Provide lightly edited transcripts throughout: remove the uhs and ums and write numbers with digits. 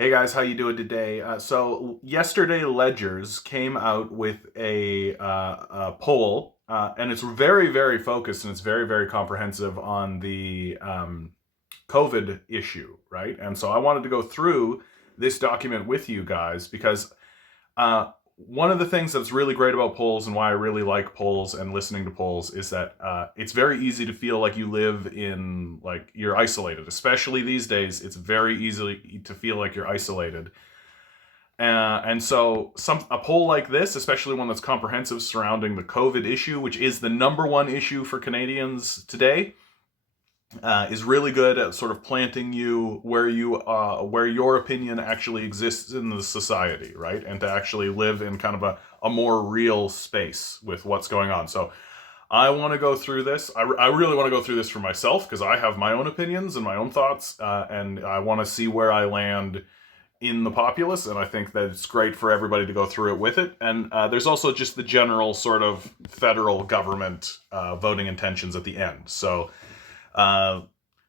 Hey guys, how you doing today? So yesterday, Ledgers came out with a poll, and it's very, very focused and it's very, very comprehensive on the COVID issue, right? And so I wanted to go through this document with you guys because uh, one of the things that's really great about polls and why I really like polls and listening to polls is that it's very easy to feel like you live in, like, you're isolated. Especially these days, it's very easy to feel like you're isolated. And so a poll like this, especially one that's comprehensive surrounding the COVID issue, which is the number one issue for Canadians today, is really good at sort of planting you where your opinion actually exists in the society, right? And to actually live in kind of a more real space with what's going on. So I want to go through this. I really want to go through this for myself because I have my own opinions and my own thoughts, and I want to see where I land in the populace, and I think that it's great for everybody to go through it with it. And there's also just the general sort of federal government voting intentions at the end. So uh,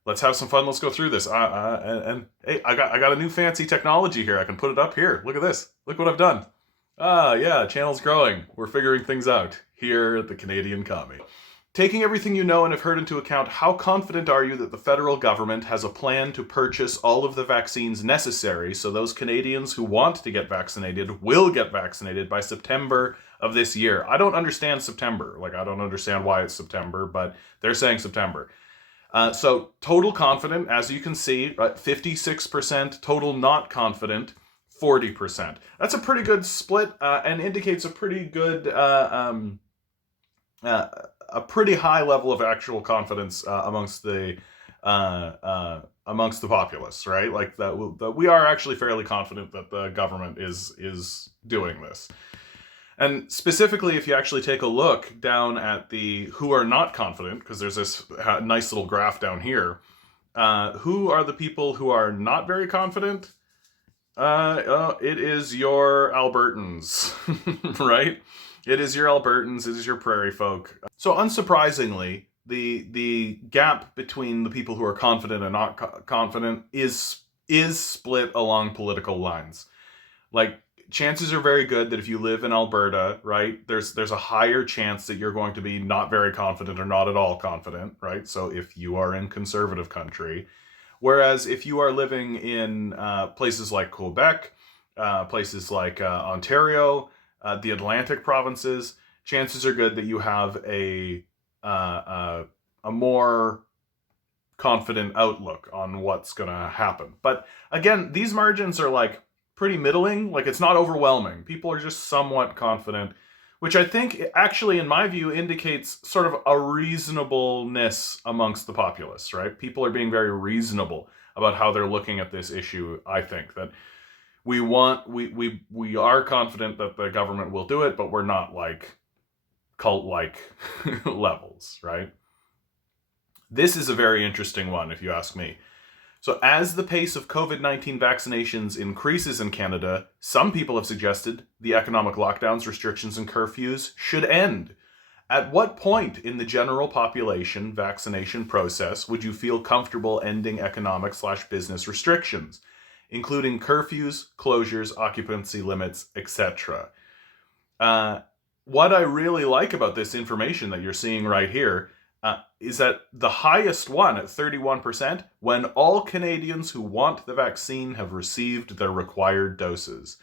let's have some fun. Let's go through this. And hey, I got a new fancy technology here. I can put it up here. Look at this. Look what I've done. Yeah, channel's growing. We're figuring things out here at the Canadian Commie. Taking everything you know and have heard into account, how confident are you that the federal government has a plan to purchase all of the vaccines necessary so those Canadians who want to get vaccinated will get vaccinated by September of this year? I don't understand September. Like, I don't understand why it's September, but they're saying September. So total confident, as you can see, 56%, total not confident, 40%. That's a pretty good split, and indicates a pretty good a pretty high level of actual confidence amongst the populace, right? Like that we are actually fairly confident that the government is doing this. And specifically, if you actually take a look down at the who are not confident, because there's this nice little graph down here, who are the people who are not very confident? It is your Albertans, right? It is your Albertans, it is your prairie folk. So unsurprisingly, the gap between the people who are confident and not confident is split along political lines. Like, chances are very good that if you live in Alberta, right, there's a higher chance that you're going to be not very confident or not at all confident, right? So if you are in conservative country. Whereas if you are living in places like Quebec, places like Ontario, the Atlantic provinces, chances are good that you have a more confident outlook on what's going to happen. But again, these margins are like pretty middling. Like, it's not overwhelming. People are just somewhat confident, which I think actually, in my view, indicates sort of a reasonableness amongst the populace, right? People are being very reasonable about how they're looking at this issue. I think that we are confident that the government will do it, but we're not like cult-like levels, right? This is a very interesting one, if you ask me. So as the pace of COVID-19 vaccinations increases in Canada, some people have suggested the economic lockdowns, restrictions, and curfews should end. At what point in the general population vaccination process would you feel comfortable ending economic/business restrictions, including curfews, closures, occupancy limits, etc.? What I really like about this information that you're seeing right here is that the highest one at 31%, when all Canadians who want the vaccine have received their required doses.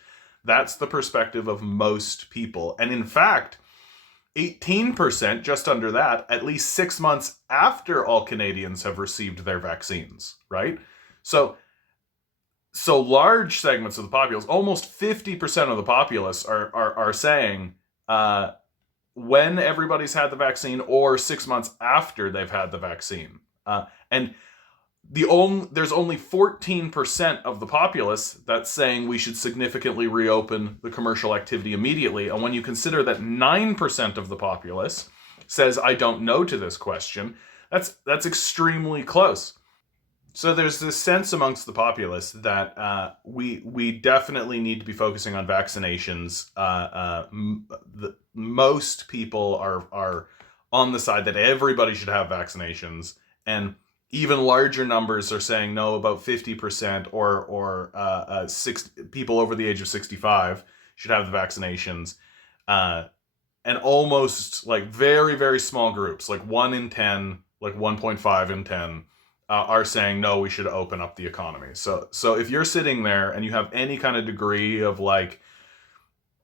That's the perspective of most people. And in fact, 18%, just under that, at least 6 months after all Canadians have received their vaccines, right? So large segments of the populace, almost 50% of the populace are saying, when everybody's had the vaccine or 6 months after they've had the vaccine. And there's only 14% of the populace that's saying we should significantly reopen the commercial activity immediately. And when you consider that 9% of the populace says, I don't know to this question, that's extremely close. So there's this sense amongst the populace that we definitely need to be focusing on vaccinations. Most people are on the side that everybody should have vaccinations, and even larger numbers are saying no, about 50% or people over the age of 65 should have the vaccinations. Uh, and almost like very, very small groups, like 1 in 10, like 1.5 in 10, are saying no, we should open up the economy. So if you're sitting there and you have any kind of degree of like,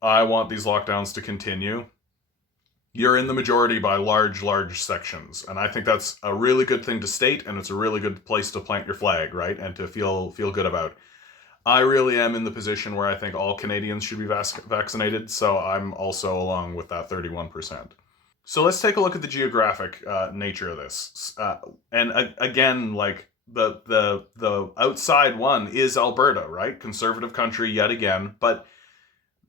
I want these lockdowns to continue, you're in the majority by large, large sections. And I think that's a really good thing to state, and it's a really good place to plant your flag, right? And to feel good about. I really am in the position where I think all Canadians should be vaccinated, so I'm also along with that 31%. So let's take a look at the geographic nature of this. Again, like the outside one is Alberta, right? Conservative country yet again, but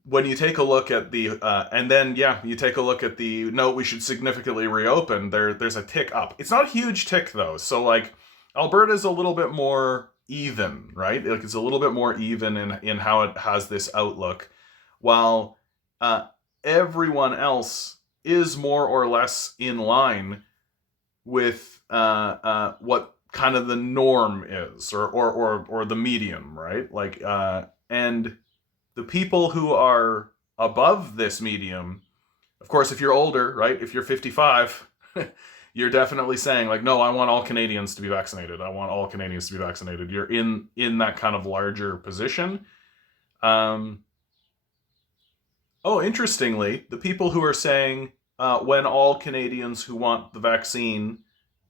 when you take a look at the and then you take a look at the no, we should significantly reopen. There's a tick up. It's not a huge tick though. So like Alberta's a little bit more even, right? Like it's a little bit more even in how it has this outlook, while everyone else is more or less in line with what kind of the norm is, or the medium, right? Like and the people who are above this medium, of course, if you're older, right? If you're 55, you're definitely saying like, no, I want all Canadians to be vaccinated. I want all Canadians to be vaccinated. You're in that kind of larger position. Interestingly, the people who are saying when all Canadians who want the vaccine,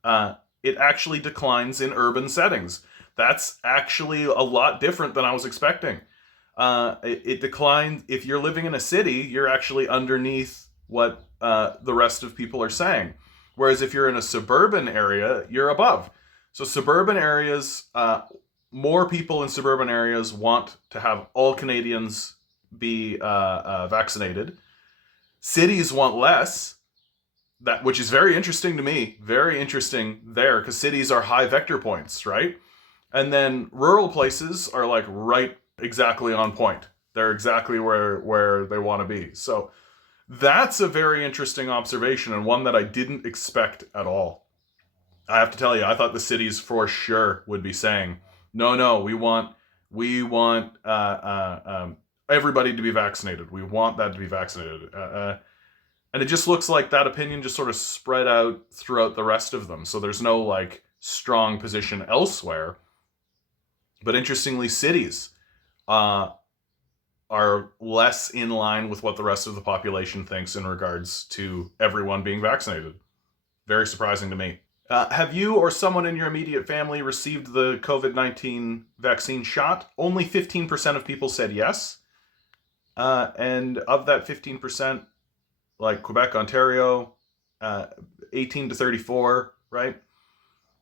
it actually declines in urban settings. That's actually a lot different than I was expecting. It declines if you're living in a city. You're actually underneath what the rest of people are saying, whereas if you're in a suburban area, you're above. So suburban areas, more people in suburban areas want to have all Canadians be vaccinated. Cities want less. That, which is very interesting to me, very interesting there, because cities are high vector points, right? And then rural places are like right exactly on point. They're exactly where they want to be. So that's a very interesting observation, and one that I didn't expect at all. I have to tell you, I thought the cities for sure would be saying, no, we want everybody to be vaccinated. We want that to be vaccinated. And it just looks like that opinion just sort of spread out throughout the rest of them. So there's no like strong position elsewhere. But interestingly, cities are less in line with what the rest of the population thinks in regards to everyone being vaccinated. Very surprising to me. Have you or someone in your immediate family received the COVID-19 vaccine shot? Only 15% of people said yes. And of that 15%, like Quebec, Ontario, 18 to 34, right?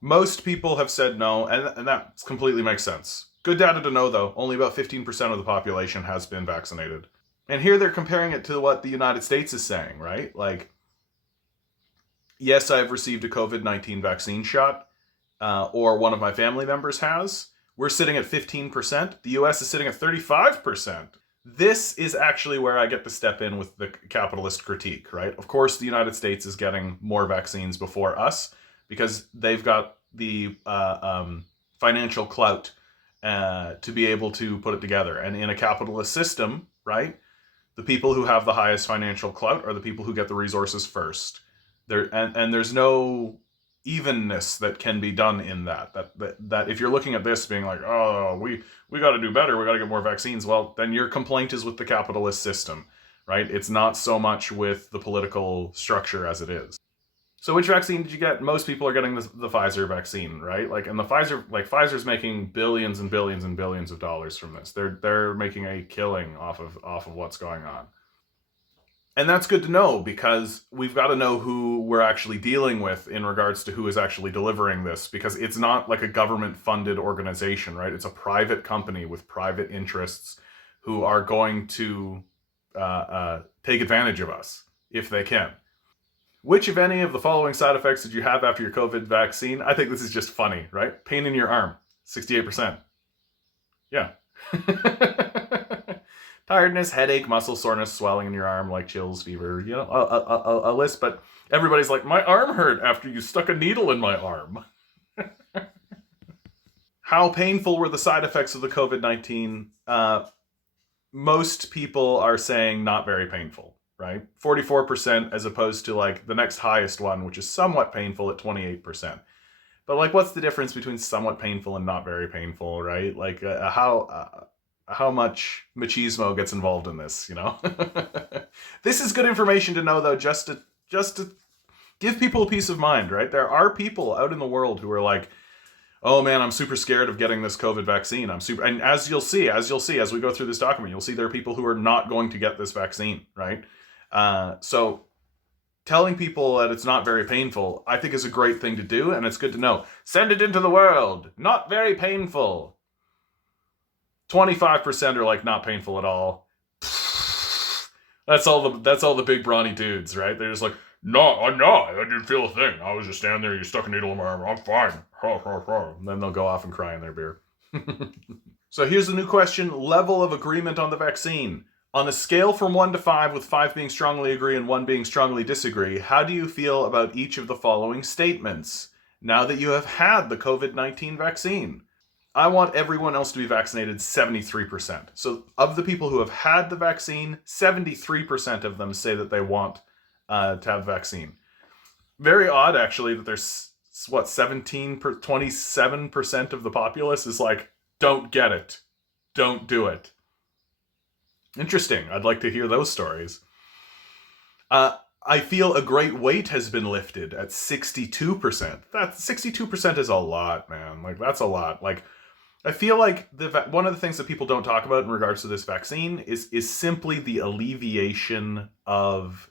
Most people have said no, and that completely makes sense. Good data to know, though. Only about 15% of the population has been vaccinated. And here they're comparing it to what the United States is saying, right? Like, yes, I've received a COVID-19 vaccine shot, or one of my family members has. We're sitting at 15%. The US is sitting at 35%. This is actually where I get to step in with the capitalist critique, right? Of course, the United States is getting more vaccines before us because they've got the financial clout to be able to put it together. And in a capitalist system, right, the people who have the highest financial clout are the people who get the resources first. And there's no evenness that can be done in that if you're looking at this being like, oh, we got to do better, we got to get more vaccines, well, then your complaint is with the capitalist system, right? It's not so much with the political structure as it is. So which vaccine did you get? Most people are getting the Pfizer vaccine, right? Like, and Pfizer's making billions and billions and billions of dollars from this. They're making a killing off of what's going on. And that's good to know, because we've got to know who we're actually dealing with in regards to who is actually delivering this, because it's not like a government funded organization, right? It's a private company with private interests who are going to take advantage of us if they can. Which, if any, of the following side effects did you have after your COVID vaccine? I think this is just funny, right? Pain in your arm, 68%. Yeah. Tiredness, headache, muscle soreness, swelling in your arm, like chills, fever, a list. But everybody's like, my arm hurt after you stuck a needle in my arm. How painful were the side effects of the COVID-19? Most people are saying not very painful, right? 44% as opposed to like the next highest one, which is somewhat painful at 28%. But like, what's the difference between somewhat painful and not very painful, right? Like, how much machismo gets involved in this, you know? This is good information to know, though, just to give people a peace of mind, right? There are people out in the world who are like, oh man, I'm super scared of getting this COVID vaccine. And as you'll see, as we go through this document, you'll see there are people who are not going to get this vaccine, right? So telling people that it's not very painful, I think is a great thing to do, and it's good to know. Send it into the world. Not very painful. 25% are like not painful at all. That's all the big brawny dudes, right? They're just like, no, I'm not. I didn't feel a thing. I was just standing there. You stuck a needle in my arm. I'm fine. And then they'll go off and cry in their beer. So here's the new question. Level of agreement on the vaccine. On a scale from 1 to 5, with 5 being strongly agree and 1 being strongly disagree, how do you feel about each of the following statements? Now that you have had the COVID-19 vaccine, I want everyone else to be vaccinated, 73%. So of the people who have had the vaccine, 73% of them say that they want to have the vaccine. Very odd, actually, that there's, 27% of the populace is like, don't get it. Don't do it. Interesting. I'd like to hear those stories. I feel a great weight has been lifted at 62%. That 62% is a lot, man. Like, that's a lot. Like, I feel like one of the things that people don't talk about in regards to this vaccine is simply the alleviation of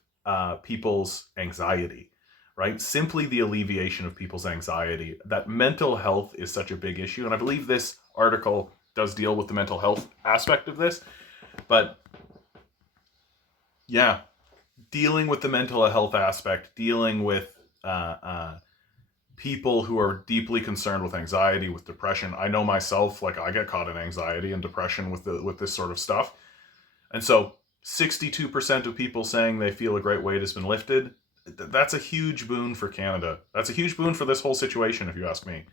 people's anxiety, right? Simply the alleviation of people's anxiety. That mental health is such a big issue, and I believe this article does deal with the mental health aspect of this. But yeah, dealing with the mental health aspect, dealing with people who are deeply concerned with anxiety, with depression. I know myself, like, I get caught in anxiety and depression with this sort of stuff. And so 62% of people saying they feel a great weight has been lifted. That's a huge boon for Canada. That's a huge boon for this whole situation, if you ask me.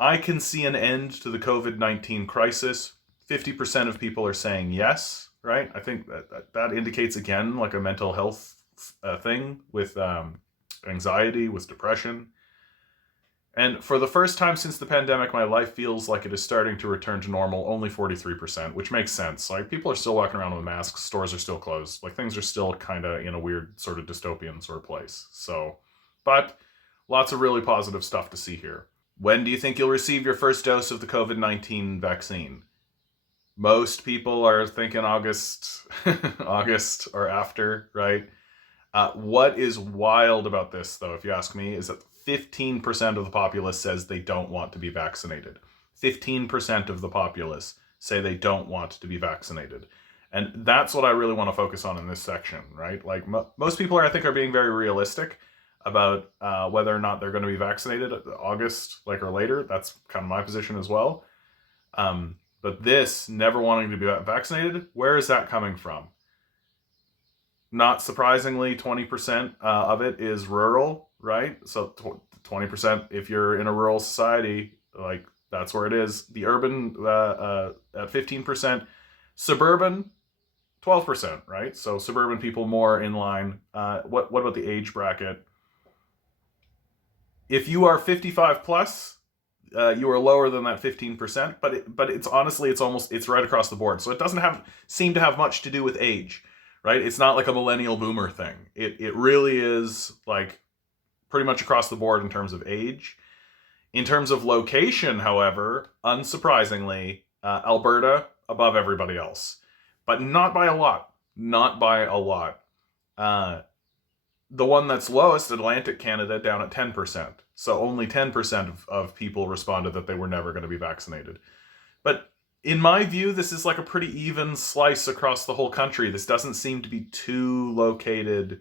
I can see an end to the COVID-19 crisis. 50% of people are saying yes, right? I think that indicates, again, like a mental health thing with anxiety, with depression. And for the first time since the pandemic, my life feels like it is starting to return to normal, only 43%, which makes sense. Like, people are still walking around with masks, stores are still closed. Like, things are still kind of in a weird sort of dystopian sort of place. So, but lots of really positive stuff to see here. When do you think you'll receive your first dose of the COVID-19 vaccine? Most people are thinking August, August or after, right? What is wild about this, though, if you ask me, is that 15% of the populace says they don't want to be vaccinated. 15% of the populace say they don't want to be vaccinated. And that's what I really want to focus on in this section, right? Like, most people I think are being very realistic about whether or not they're going to be vaccinated August, like, or later. That's kind of my position as well. But this, never wanting to be vaccinated, where is that coming from? Not surprisingly, 20% of it is rural, right? So 20%, if you're in a rural society, like, that's where it is. The urban at 15%, suburban 12%, right? So suburban people more in line. What about the age bracket? If you are 55 plus, you are lower than that 15%, but it's honestly, it's right across the board. So it doesn't seem to have much to do with age, right? It's not like a millennial boomer thing. It really is, like, pretty much across the board in terms of age. In terms of location, however, unsurprisingly, Alberta above everybody else, but not by a lot. Not by a lot. The one that's lowest, Atlantic Canada, down at 10%. So only 10% of people responded that they were never going to be vaccinated. But in my view, this is like a pretty even slice across the whole country. This doesn't seem to be too located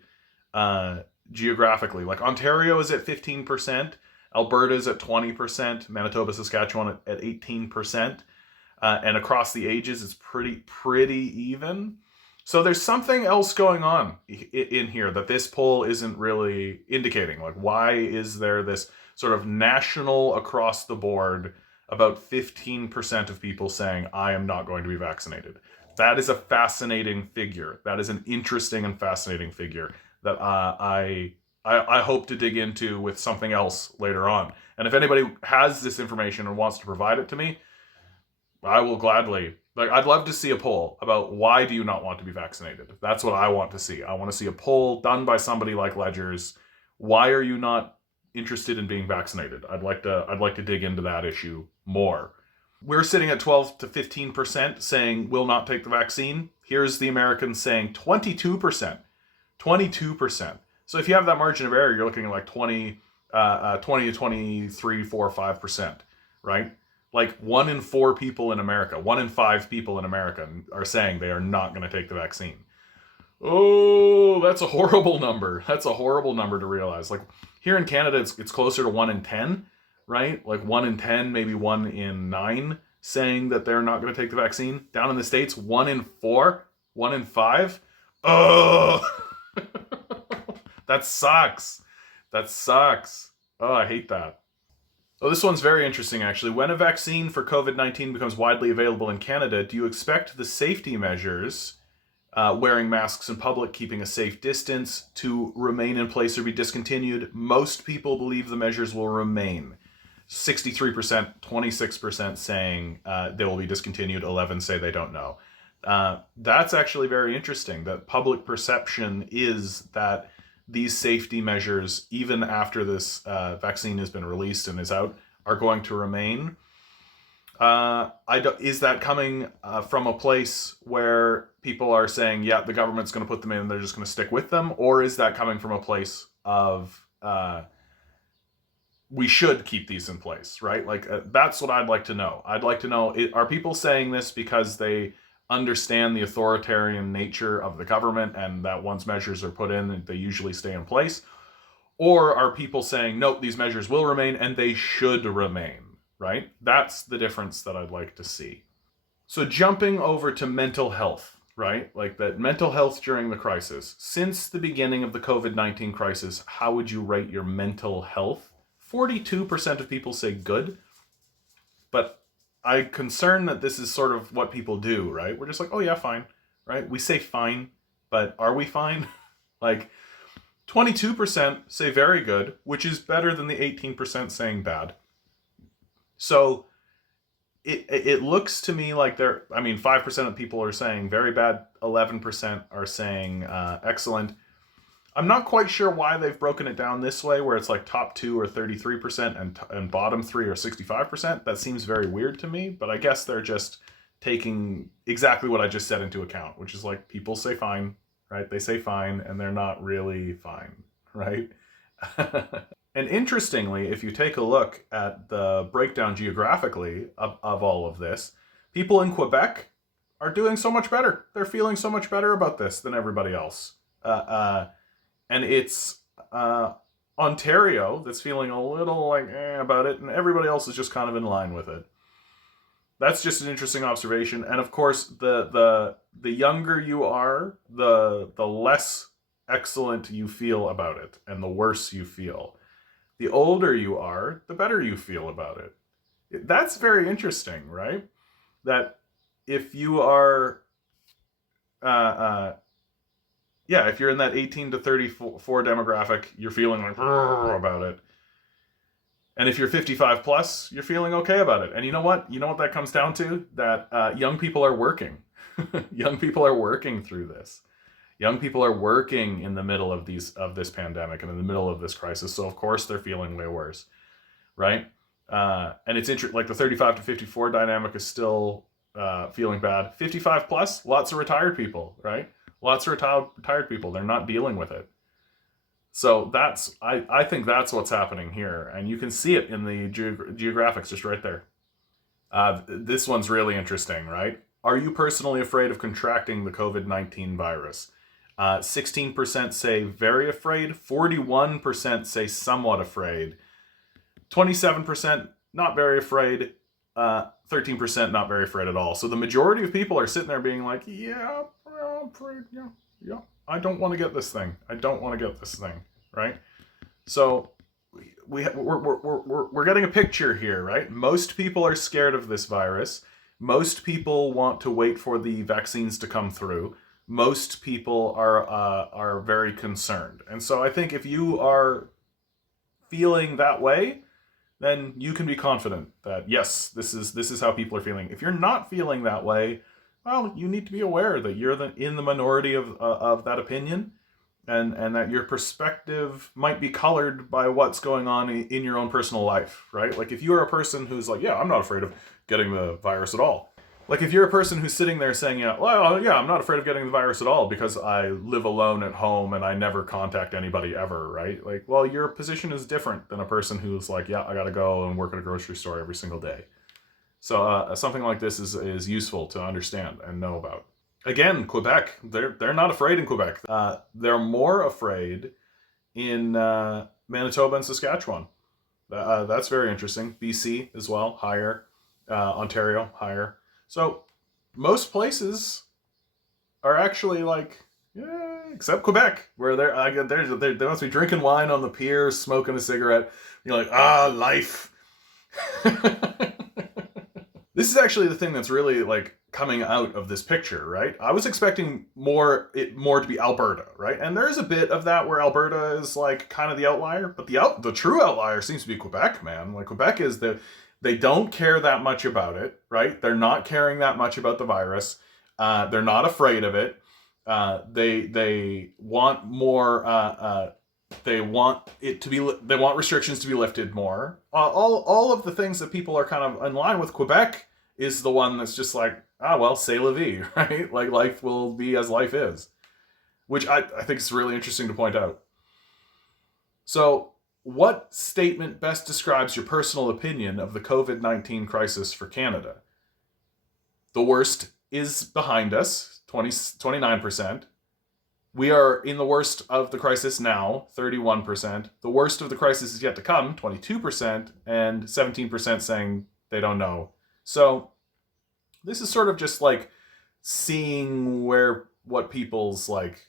geographically. Like, Ontario is at 15%, Alberta is at 20%, Manitoba, Saskatchewan at 18%, and across the ages it's pretty even. So there's something else going on in here that this poll isn't really indicating. Like, why is there this sort of national across the board about 15% of people saying, I am not going to be vaccinated. That is a fascinating figure. That is an interesting and fascinating figure that I hope to dig into with something else later on. And if anybody has this information and wants to provide it to me, I will gladly. Like, I'd love to see a poll about why do you not want to be vaccinated. That's what I want to see. I want to see a poll done by somebody like Ledgers. Why are you not interested in being vaccinated? I'd like to dig into that issue more. We're sitting at 12 to 15% saying will not take the vaccine. Here's the Americans saying 22%. 22%. So if you have that margin of error, you're looking at like 20 to 23, 4, 5%, right? Like 1 in 4 people in America, 1 in 5 people in America are saying they are not going to take the vaccine. Oh, that's a horrible number. That's a horrible number to realize. Like here in Canada, it's closer to 1 in 10, right? Like 1 in 10, maybe 1 in 9 saying that they're not going to take the vaccine. Down in the States, 1 in 4, 1 in 5. Oh, that sucks. That sucks. Oh, I hate that. Oh, this one's very interesting, actually. When a vaccine for COVID-19 becomes widely available in Canada, do you expect the safety measures, wearing masks in public, keeping a safe distance, to remain in place or be discontinued? Most people believe the measures will remain. 63%, 26% saying they will be discontinued, 11 say they don't know. That's actually very interesting, that public perception is that these safety measures, even after this vaccine has been released and is out, are going to remain. Is that coming from a place where people are saying, yeah, the government's going to put them in and they're just going to stick with them? Or is that coming from a place of we should keep these in place, right? Like that's what I'd like to know. I'd like to know, are people saying this because they understand the authoritarian nature of the government and that once measures are put in, they usually stay in place? Or are people saying, nope, these measures will remain and they should remain, right? That's the difference that I'd like to see. So jumping over to mental health, right? Like that mental health during the crisis. Since the beginning of the COVID-19 crisis, how would you rate your mental health? 42% of people say good, but I'm concerned that this is sort of what people do, right? We're just like, oh yeah, fine, right? We say fine, but are we fine? Like 22% say very good, which is better than the 18% saying bad. So it looks to me like 5% of people are saying very bad, 11% are saying excellent. I'm not quite sure why they've broken it down this way, where it's like top 2 or 33% and bottom 3 or 65%. That seems very weird to me, but I guess they're just taking exactly what I just said into account, which is like people say fine, right? They say fine and they're not really fine, right? And interestingly, if you take a look at the breakdown geographically of all of this, people in Quebec are doing so much better. They're feeling so much better about this than everybody else. And it's Ontario that's feeling a little like about it, and everybody else is just kind of in line with it. That's just an interesting observation. And of course, the younger you are, the less excellent you feel about it, and the worse you feel. The older you are, the better you feel about it. That's very interesting, right? That if you are if you're in that 18 to 34 demographic, you're feeling like about it. And if you're 55 plus, you're feeling okay about it. And you know what? You know what that comes down to? That young people are working. Young people are working through this. Young people are working in the middle of this pandemic and in the middle of this crisis. So of course they're feeling way worse, right? And it's interesting. Like the 35 to 54 dynamic is still feeling bad. 55 plus, lots of retired people, right? Lots of retired people. They're not dealing with it. So I think that's what's happening here. And you can see it in the geographics just right there. This one's really interesting, right? Are you personally afraid of contracting the COVID-19 virus? 16% say very afraid. 41% say somewhat afraid. 27% not very afraid. 13% not very afraid at all. So the majority of people are sitting there being like, yeah, I'm afraid, yeah. I don't want to get this thing. I don't want to get this thing, right? So we're getting a picture here, right? Most people are scared of this virus. Most people want to wait for the vaccines to come through. Most people are very concerned, and so I think if you are feeling that way, then you can be confident that yes, this is how people are feeling. If you're not feeling that way, well, you need to be aware that you're in the minority of that opinion, and that your perspective might be colored by what's going on in your own personal life, right? Like if you're a person who's like, yeah, I'm not afraid of getting the virus at all. Like if you're a person who's sitting there saying, yeah, well, yeah, I'm not afraid of getting the virus at all because I live alone at home and I never contact anybody ever, right? Like, well, your position is different than a person who's like, yeah, I gotta go and work at a grocery store every single day. So something like this is useful to understand and know about. Again, Quebec, they're not afraid in Quebec. They're more afraid in Manitoba and Saskatchewan. That's very interesting. BC as well, higher. Ontario, higher. So most places are actually like, yeah, except Quebec, where they must be drinking wine on the pier, smoking a cigarette. You're like, life. This is actually the thing that's really like coming out of this picture, right? I was expecting more to be Alberta, right? And there's a bit of that where Alberta is like kind of the outlier, but the true outlier seems to be Quebec, man. Like Quebec is they don't care that much about it, right? They're not caring that much about the virus. They're not afraid of it. They want more. They want it to be. They want restrictions to be lifted more. All of the things that people are kind of in line with. Quebec is the one that's just like, well, c'est la vie, right? Like life will be as life is, which I think is really interesting to point out. So, what statement best describes your personal opinion of the COVID-19 crisis for Canada? The worst is behind us, 29%. We are in the worst of the crisis now, 31%. The worst of the crisis is yet to come, 22%, and 17% saying they don't know. So this is sort of just like seeing what people's like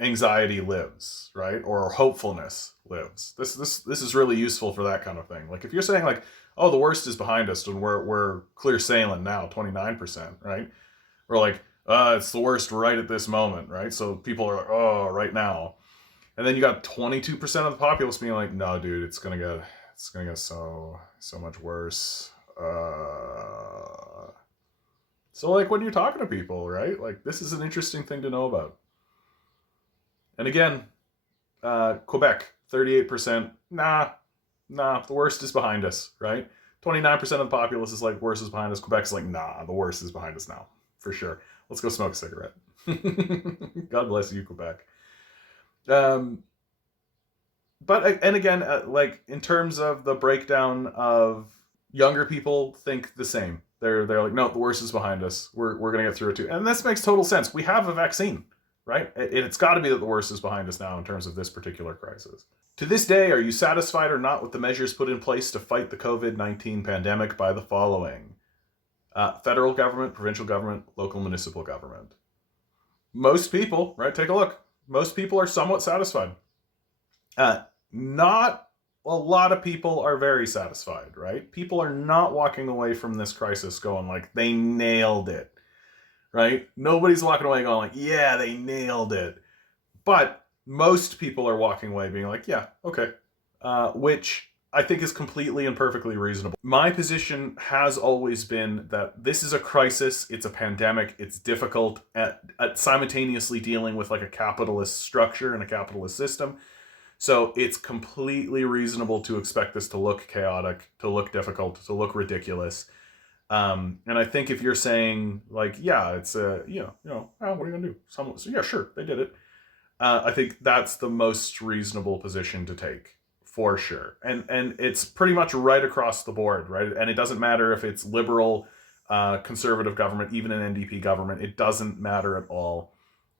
anxiety lives, right? Or hopefulness lives. This is really useful for that kind of thing. Like if you're saying like, oh, the worst is behind us and we're clear sailing now, 29%, right? Or like, it's the worst right at this moment, right? So people are like, oh, right now. And then you got 22% of the populace being like, no, dude, it's gonna get so much worse. So like when you're talking to people, right? Like this is an interesting thing to know about. And again, Quebec, 38%, nah, the worst is behind us, right? 29% of the populace is like, worst is behind us. Quebec's like, nah, the worst is behind us now, for sure. Let's go smoke a cigarette. God bless you, Quebec. But and again, like in terms of the breakdown of younger people think the same. They're like, no, the worst is behind us. We're gonna get through it too, and this makes total sense. We have a vaccine, right? It's got to be that the worst is behind us now in terms of this particular crisis. To this day, are you satisfied or not with the measures put in place to fight the COVID-19 pandemic by the following? Federal government, provincial government, local municipal government. Most people, right, take a look. Most people are somewhat satisfied. Not a lot of people are very satisfied, right? People are not walking away from this crisis going like, they nailed it, right? Nobody's walking away going like, yeah, they nailed it. But most people are walking away being like, yeah, okay. Which I think is completely and perfectly reasonable. My position has always been that this is a crisis, it's a pandemic, it's difficult at simultaneously dealing with like a capitalist structure and a capitalist system. So it's completely reasonable to expect this to look chaotic, to look difficult, to look ridiculous. And I think if you're saying like, yeah, it's what are you gonna do? So yeah, sure, they did it. I think that's the most reasonable position to take. For sure. And it's pretty much right across the board, right? And it doesn't matter if it's liberal, conservative government, even an NDP government. It doesn't matter at all.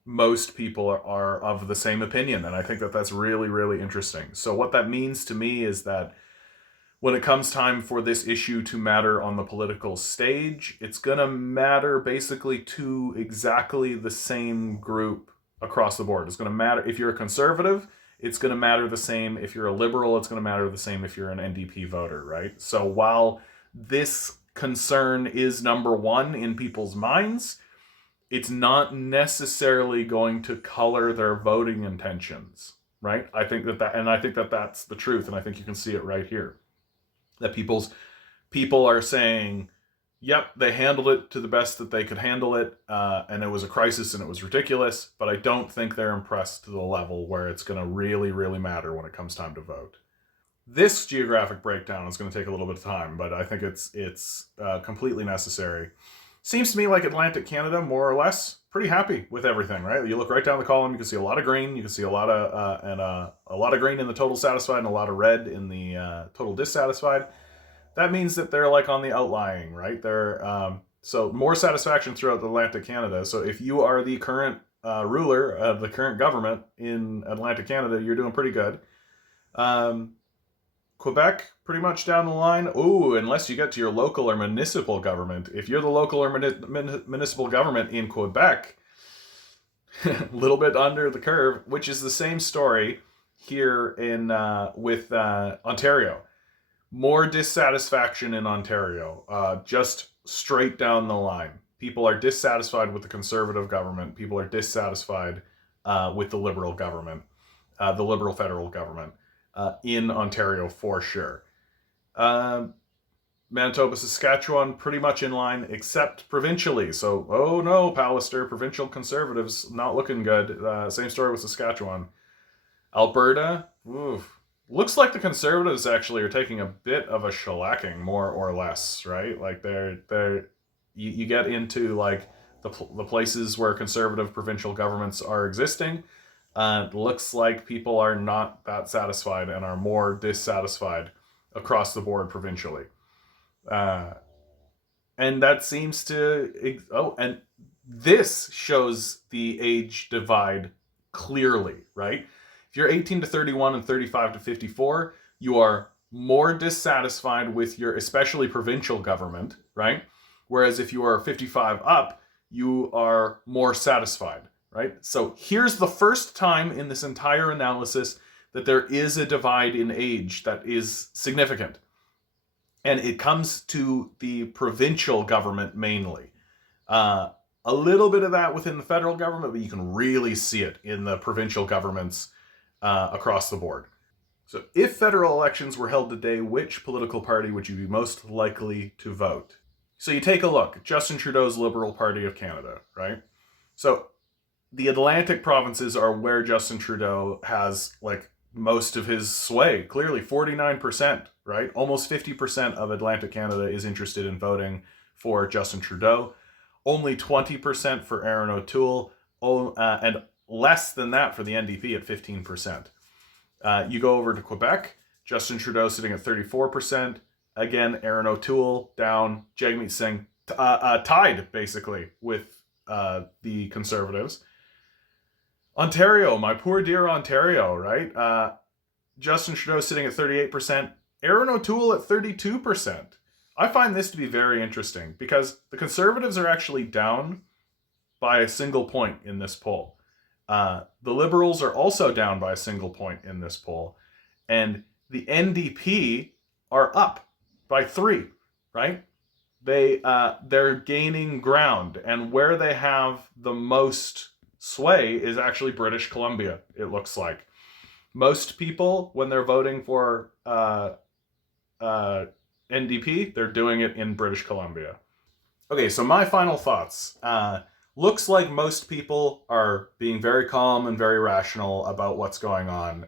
Most people are of the same opinion. And I think that that's really, really interesting. So what that means to me is that when it comes time for this issue to matter on the political stage, it's going to matter basically to exactly the same group across the board. It's going to matter if you're a conservative. It's going to matter the same if you're a liberal. It's going to matter the same if you're an NDP voter, right? So while this concern is number one in people's minds, it's not necessarily going to color their voting intentions, right? I think that that's the truth, and I think you can see it right here. That people are saying, yep, they handled it to the best that they could handle it, and it was a crisis and it was ridiculous, but I don't think they're impressed to the level where it's going to really, really matter when it comes time to vote. This geographic breakdown is going to take a little bit of time, but I think it's completely necessary. Seems to me like Atlantic Canada, more or less, pretty happy with everything, right? You look right down the column, you can see a lot of green, you can see a lot of green in the total satisfied and a lot of red in the total dissatisfied. That means that they're like on the outlying, right? So more satisfaction throughout Atlantic Canada. So if you are the current ruler of the current government in Atlantic Canada, you're doing pretty good. Quebec, pretty much down the line. Ooh, unless you get to your local or municipal government. If you're the local or municipal government in Quebec, a little bit under the curve, which is the same story here with Ontario. More dissatisfaction in Ontario, just straight down the line. People are dissatisfied with the Conservative government. People are dissatisfied with the Liberal government, the Liberal federal government. In Ontario for sure. Manitoba, Saskatchewan, pretty much in line, except provincially. So, oh no, Pallister, provincial Conservatives, not looking good. Same story with Saskatchewan. Alberta, oof. Looks like the Conservatives actually are taking a bit of a shellacking, more or less, right? Like you get into like the places where Conservative provincial governments are existing. Looks like people are not that satisfied and are more dissatisfied across the board provincially. And that seems to... and this shows the age divide clearly, right? If you're 18 to 31 and 35 to 54, you are more dissatisfied with your, especially provincial government, right? Whereas if you are 55 up, you are more satisfied. Right? So here's the first time in this entire analysis that there is a divide in age that is significant. And it comes to the provincial government mainly. A little bit of that within the federal government, but you can really see it in the provincial governments across the board. So if federal elections were held today, which political party would you be most likely to vote? So you take a look. Justin Trudeau's Liberal Party of Canada, right? So the Atlantic provinces are where Justin Trudeau has like most of his sway. Clearly 49%, right? Almost 50% of Atlantic Canada is interested in voting for Justin Trudeau. Only 20% for Aaron O'Toole, and less than that for the NDP at 15%. You go over to Quebec, Justin Trudeau sitting at 34%. Again, Aaron O'Toole down, Jagmeet Singh tied basically with the Conservatives. Ontario, my poor dear Ontario, right? Justin Trudeau sitting at 38%, Aaron O'Toole at 32%. I find this to be very interesting because the Conservatives are actually down by a single point in this poll. The Liberals are also down by a single point in this poll. And the NDP are up by 3, right? They're gaining ground. And where they have the most sway is actually British Columbia, it looks like. Most people, when they're voting for NDP, they're doing it in British Columbia. Okay, so my final thoughts. Looks like most people are being very calm and very rational about what's going on.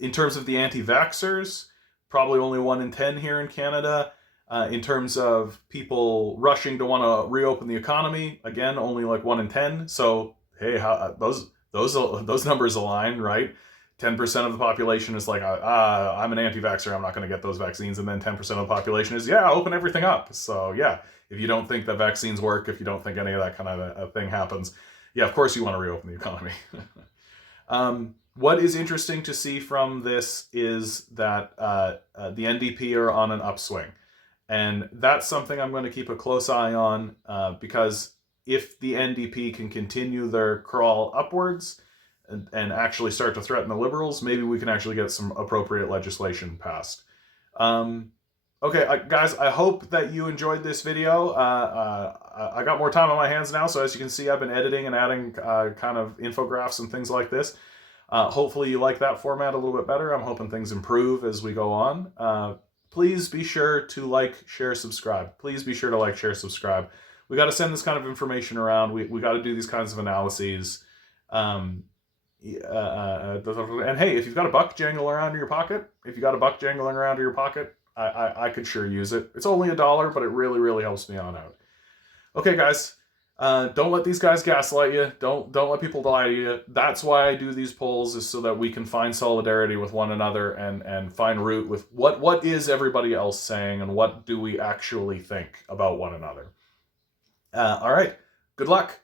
In terms of the anti-vaxxers, probably only 1 in 10 here in Canada. In terms of people rushing to want to reopen the economy, again, only like 1 in 10. So, hey, those numbers align, right? 10% of the population is like, I'm an anti-vaxxer, I'm not going to get those vaccines. And then 10% of the population is, yeah, open everything up. So, yeah, if you don't think that vaccines work, if you don't think any of that kind of a thing happens, yeah, of course you want to reopen the economy. What is interesting to see from this is that the NDP are on an upswing. And that's something I'm going to keep a close eye on because if the NDP can continue their crawl upwards, and actually start to threaten the liberals, maybe we can actually get some appropriate legislation passed. Okay, guys, I hope that you enjoyed this video. I got more time on my hands now, so as you can see, I've been editing and adding kind of infographics and things like this. Hopefully you like that format a little bit better. I'm hoping things improve as we go on. Please be sure to like, share, subscribe. Please be sure to like, share, subscribe. We got to send this kind of information around. We got to do these kinds of analyses. And hey, if you've got a buck jangling around in your pocket, I could sure use it. It's only $1, but it really, really helps me on out. Okay, guys. Don't let these guys gaslight you. Don't let people lie to you. That's why I do these polls, is so that we can find solidarity with one another and find root with what is everybody else saying and what do we actually think about one another. All right. Good luck.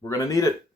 We're going to need it.